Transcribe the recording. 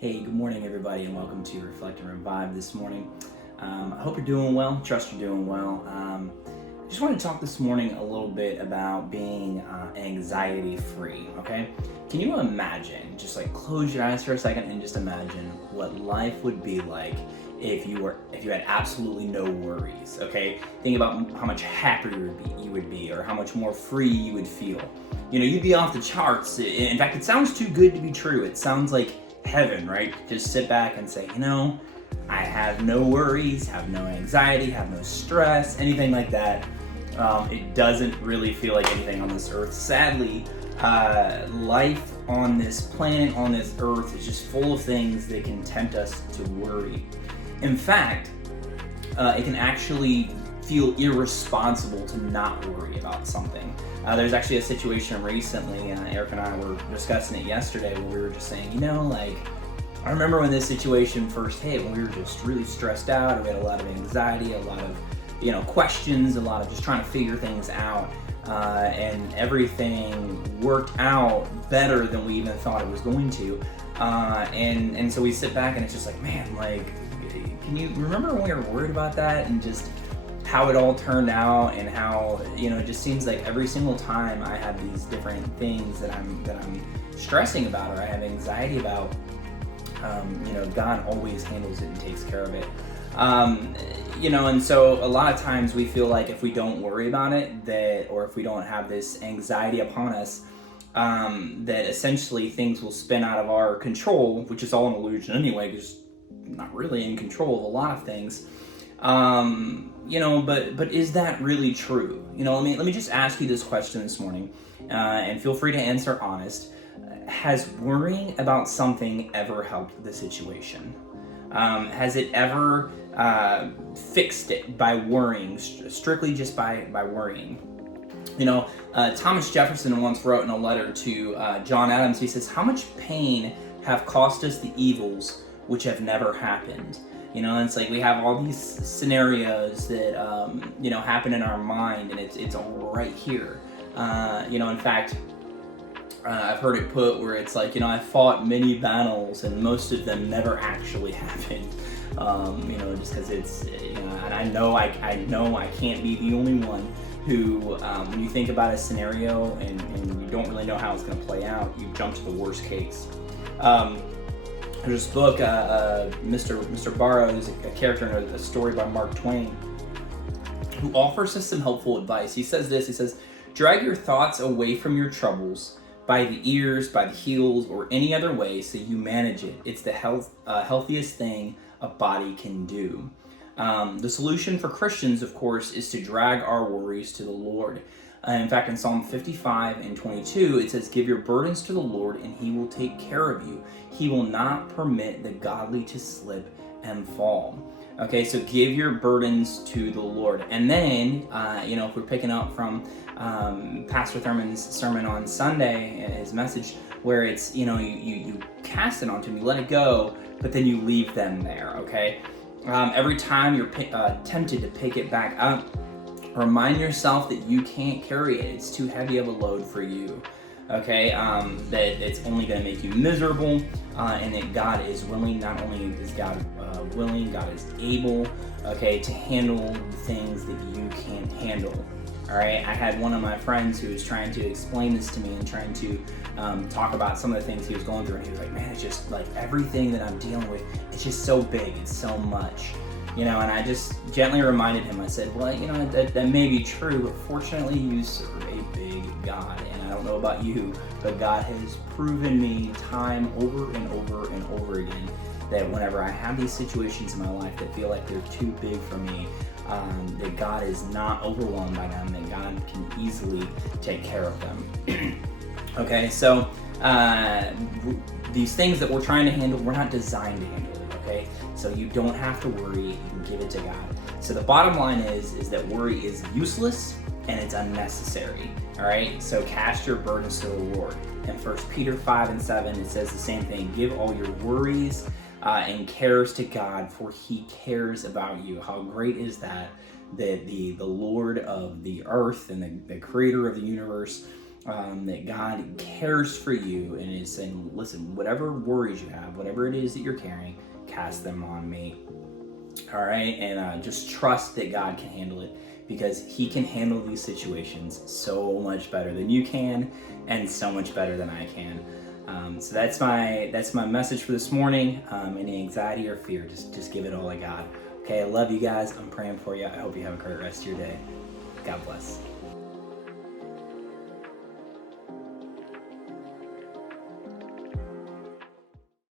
Hey, good morning, everybody, and welcome to Reflect and Revive this morning. I hope you're doing well. Trust you're doing well. I just want to talk this morning a little bit about being anxiety-free. Okay, can you imagine? Just like close your eyes for a second and just imagine what life would be like if you had absolutely no worries. Okay, think about how much happier you would be, or how much more free you would feel. You'd be off the charts. In fact, it sounds too good to be true. It sounds like heaven, right? Just sit back and say, I have no worries, have no anxiety, have no stress, anything like that. It doesn't really feel like anything on this earth. Sadly, life on this planet, on this earth, is just full of things that can tempt us to worry. In fact, it can actually feel irresponsible to not worry about something. There's actually a situation recently, Eric and I were discussing it yesterday, where we were just saying, I remember when this situation first hit, when we were just really stressed out, and we had a lot of anxiety, a lot of, questions, a lot of just trying to figure things out, and everything worked out better than we even thought it was going to. And so we sit back and it's just like, man, can you remember when we were worried about that, and just how it all turned out, and how it just seems like every single time I have these different things that I'm stressing about, or I have anxiety about, God always handles it and takes care of it. And so a lot of times we feel like if we don't worry about it, or if we don't have this anxiety upon us, that essentially things will spin out of our control, which is all an illusion anyway, because not really in control of a lot of things. But is that really true? Let me just ask you this question this morning, and feel free to answer honest. Has worrying about something ever helped the situation? Has it ever fixed it by worrying, strictly just by worrying? Thomas Jefferson once wrote in a letter to John Adams, he says, "How much pain have cost us the evils which have never happened?" And it's like we have all these scenarios that happen in our mind, and it's all right here. In fact, I've heard it put where it's like, I fought many battles and most of them never actually happened. Just because it's, and I know I can't be the only one who, when you think about a scenario and you don't really know how it's going to play out, you jump to the worst case. There's this book, Mr. Burroughs, a character in a story by Mark Twain, who offers us some helpful advice. He says this, he says, "Drag your thoughts away from your troubles by the ears, by the heels, or any other way so you manage it. It's the healthiest thing a body can do." The solution for Christians, of course, is to drag our worries to the Lord. In fact, in Psalm 55 and 22, it says, "Give your burdens to the Lord, and he will take care of you. He will not permit the godly to slip and fall." Okay, so give your burdens to the Lord. And then, if we're picking up from Pastor Thurman's sermon on Sunday, his message, where it's, you cast it onto him, you let it go, but then you leave them there, okay? Every time you're tempted to pick it back up, remind yourself that you can't carry it. It's too heavy of a load for you, okay? That it's only going to make you miserable, and that God is willing. Not only is God willing, God is able, okay, to handle things that you can't handle. All right, I had one of my friends who was trying to explain this to me and trying to talk about some of the things he was going through, and he was like, "Man, it's just like everything that I'm dealing with, it's just so big, it's so much." And I just gently reminded him, I said, "Well, that may be true, but fortunately you serve a big God. And I don't know about you, but God has proven me time over and over and over again that whenever I have these situations in my life that feel like they're too big for me, that God is not overwhelmed by them, that God can easily take care of them." Okay, so these things that we're trying to handle, we're not designed to handle it, okay? So you don't have to worry, you can give it to God. So the bottom line is that worry is useless and it's unnecessary, all right? So cast your burdens to the Lord. In 1 Peter 5 and 7, it says the same thing. "Give all your worries and cares to God, for he cares about you." How great is that the Lord of the earth and the creator of the universe that God cares for you and is saying, listen, whatever worries you have, whatever it is that you're carrying, cast them on me. All right, and just trust that God can handle it, because He can handle these situations so much better than you can, and so much better than I can. So that's my message for this morning. Any anxiety or fear, just give it all to God. Okay, I love you guys. I'm praying for you. I hope you have a great rest of your day. God bless.